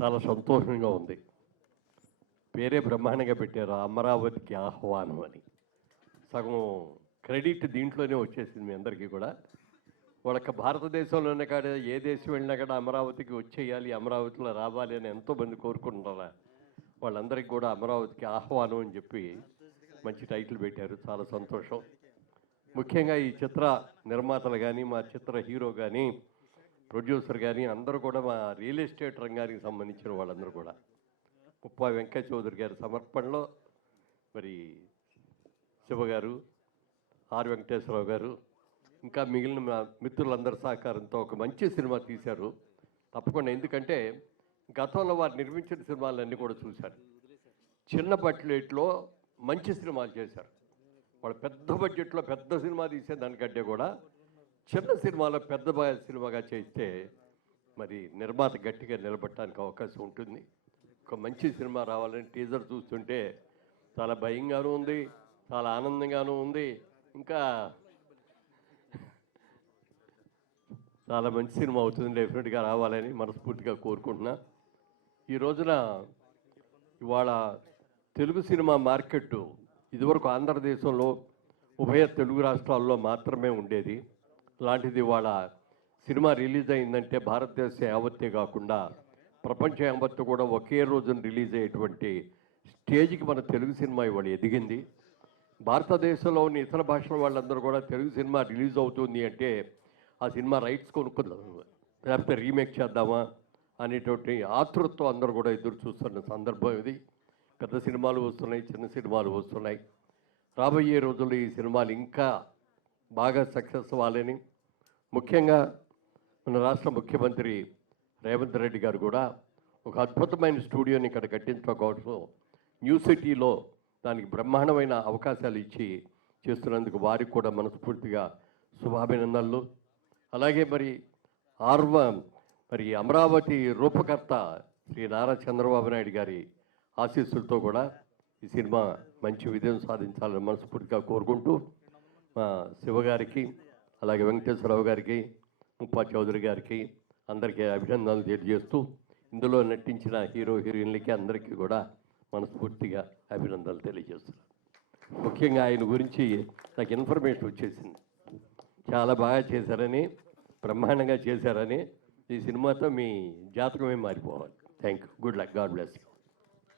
చాలా సంతోషంగా ఉంది. పేరే బ్రహ్మాండంగా పెట్టారు, అమరావతికి ఆహ్వానం అని. సగం క్రెడిట్ దీంట్లోనే వచ్చేసింది మీ అందరికీ కూడా. వాళ్ళకి భారతదేశంలోనే కాదు, ఏ దేశం వెళ్ళినా కూడా అమరావతికి వచ్చేయాలి, అమరావతిలో రావాలి అని ఎంతోమంది కోరుకుంటున్నారా. వాళ్ళందరికీ కూడా అమరావతికి ఆహ్వానం అని చెప్పి మంచి టైటిల్ పెట్టారు. చాలా సంతోషం. ముఖ్యంగా ఈ చిత్ర నిర్మాతలు కానీ, మా చిత్ర హీరో కానీ, ప్రొడ్యూసర్ కానీ అందరూ కూడా మా రియల్ ఎస్టేట్ రంగానికి సంబంధించిన వాళ్ళందరూ కూడా ముప్పా వెంకయ్య చౌదరి గారి సమర్పణలో మరి శివ గారు, ఆర్ వెంకటేశ్వరరావు గారు, ఇంకా మిగిలిన మా మిత్రులందరి సహకారంతో ఒక మంచి సినిమా తీశారు. తప్పకుండా, ఎందుకంటే గతంలో వారు నిర్మించిన సినిమాలన్నీ కూడా చూశారు. చిన్న బడ్జెట్లో మంచి సినిమాలు చేశారు. వాళ్ళు పెద్ద బడ్జెట్లో పెద్ద సినిమా తీసే దానికంటే కూడా చిన్న సినిమాలో పెద్ద సినిమాగా చేస్తే మరి నిర్మాత గట్టిగా నిలబడటానికి అవకాశం ఉంటుంది. ఒక మంచి సినిమా రావాలని టీజర్ చూస్తుంటే చాలా భయంగానూ ఉంది, చాలా ఆనందంగానూ ఉంది. ఇంకా చాలా మంచి సినిమా అవుతుంది, డెఫినెట్గా రావాలని మనస్ఫూర్తిగా కోరుకుంటున్నా. ఈ రోజున ఇవాళ తెలుగు సినిమా మార్కెట్ ఇదివరకు ఆంధ్రదేశంలో ఉభయ తెలుగు రాష్ట్రాల్లో మాత్రమే ఉండేది. లాంటిది ఇవాళ సినిమా రిలీజ్ అయిందంటే భారతదేశం యావత్తే కాకుండా ప్రపంచం యావత్తు కూడా ఒకే రోజున రిలీజ్ అయ్యేటువంటి స్టేజ్కి మన తెలుగు సినిమా ఇవాళ ఎదిగింది. భారతదేశంలోని ఇతర భాషల వాళ్ళందరూ కూడా తెలుగు సినిమా రిలీజ్ అవుతుంది అంటే ఆ సినిమా రైట్స్ కొనుక్కుందాం, లేకపోతే రీమేక్ చేద్దామా అనేటువంటి ఆతృత్వం అందరూ కూడా ఎదురు చూస్తున్న సందర్భం ఇది. పెద్ద సినిమాలు వస్తున్నాయి, చిన్న సినిమాలు వస్తున్నాయి. రాబోయే రోజుల్లో ఈ సినిమాలు ఇంకా బాగా సక్సెస్ అవ్వాలని, ముఖ్యంగా మన రాష్ట్ర ముఖ్యమంత్రి రేవంత్ రెడ్డి గారు కూడా ఒక అద్భుతమైన స్టూడియోని ఇక్కడ కట్టించడం కోసం న్యూ సిటీలో దానికి బ్రహ్మాండమైన అవకాశాలు ఇచ్చి చేస్తున్నందుకు వారికి కూడా మనస్ఫూర్తిగా శుభాభినందనలు. అలాగే మరి అమరావతి రూపకర్త శ్రీ నారా చంద్రబాబు నాయుడు గారి ఆశీస్సులతో కూడా ఈ సినిమా మంచి విజయం సాధించాలని మనస్ఫూర్తిగా కోరుకుంటూ మా శివగారికి, అలాగే వెంకటేశ్వరరావు గారికి, ముప్పా చౌదరి గారికి అందరికీ అభినందనలు తెలియజేస్తూ ఇందులో నటించిన హీరో హీరోయిన్లకి అందరికీ కూడా మనస్ఫూర్తిగా అభినందనలు తెలియజేస్తున్నాను. ముఖ్యంగా ఆయన గురించి నాకు ఇన్ఫర్మేషన్ వచ్చేసింది, చాలా బాగా చేశారని, బ్రహ్మాండంగా చేశారని. ఈ సినిమాతో మీ జాతకమే మారిపోవాలి. Thank you. Good luck. God bless you.